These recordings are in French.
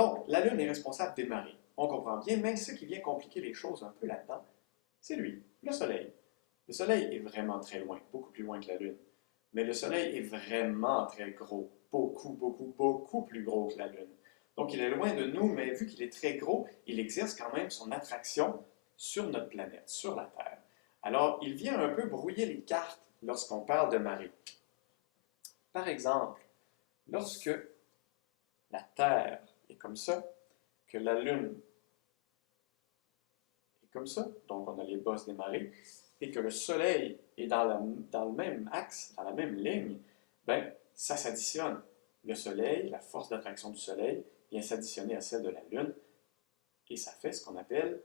Donc, la Lune est responsable des marées. On comprend bien, mais ce qui vient compliquer les choses un peu là-dedans, c'est lui, le Soleil. Le Soleil est vraiment très loin, beaucoup plus loin que la Lune. Mais le Soleil est vraiment très gros, beaucoup, beaucoup, beaucoup plus gros que la Lune. Donc il est loin de nous, mais vu qu'il est très gros, il exerce quand même son attraction sur notre planète, sur la Terre. Alors il vient un peu brouiller les cartes lorsqu'on parle de marée. Par exemple, lorsque la Terre est comme ça, que la Lune est comme ça, donc on a les bosses des marées, et que le Soleil est dans le même axe, dans la même ligne, ben, ça s'additionne. Le Soleil, la force d'attraction du Soleil, vient s'additionner à celle de la Lune, et ça fait ce qu'on appelle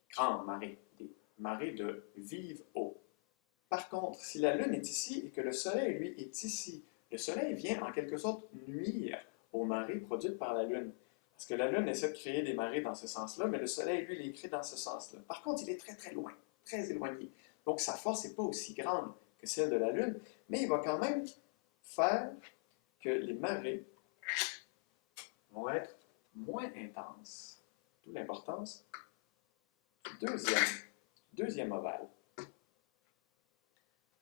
des grandes marées, des marées de vive eau. Par contre, si la Lune est ici et que le Soleil, lui, est ici, le Soleil vient en quelque sorte nuire aux marées produites par la Lune. Parce que la Lune essaie de créer des marées dans ce sens-là, mais le Soleil, lui, les crée dans ce sens-là. Par contre, il est très très loin, très éloigné. Donc sa force n'est pas aussi grande que celle de la Lune, mais il va quand même faire que les marées vont être moins intenses. D'où l'importance du deuxième ovale.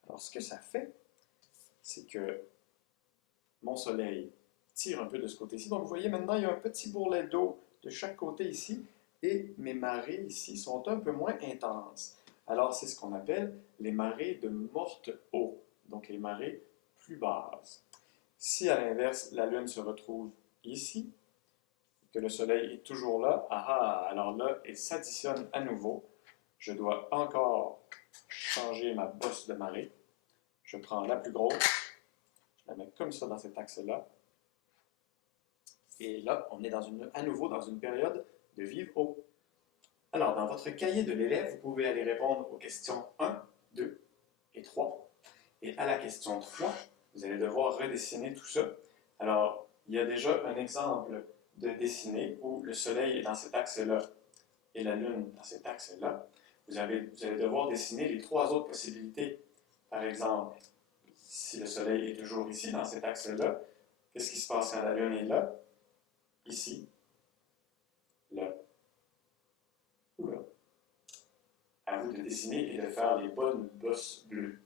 Alors ce que ça fait, c'est que mon Soleil tire un peu de ce côté-ci. Donc vous voyez maintenant, il y a un petit bourrelet d'eau de chaque côté ici, et mes marées ici sont un peu moins intenses. Alors c'est ce qu'on appelle les marées de morte eau, donc les marées plus basses. Si à l'inverse, la Lune se retrouve ici, que le Soleil est toujours là, alors là, elle s'additionne à nouveau. Je dois encore changer ma bosse de marée. Je prends la plus grosse, je la mets comme ça dans cet axe-là. Et là, on est à nouveau dans une période de vive eau. Alors, dans votre cahier de l'élève, vous pouvez aller répondre aux questions 1, 2 et 3. Et à la question 3, vous allez devoir redessiner tout ça. Alors, il y a déjà un exemple de dessiner où le Soleil est dans cet axe-là et la Lune dans cet axe-là. Vous allez devoir dessiner les trois autres possibilités. Par exemple, si le Soleil est toujours ici, dans cet axe-là, qu'est-ce qui se passe quand la Lune est là? Ici, là, ou là. À vous de dessiner et de faire les bonnes bosses bleues.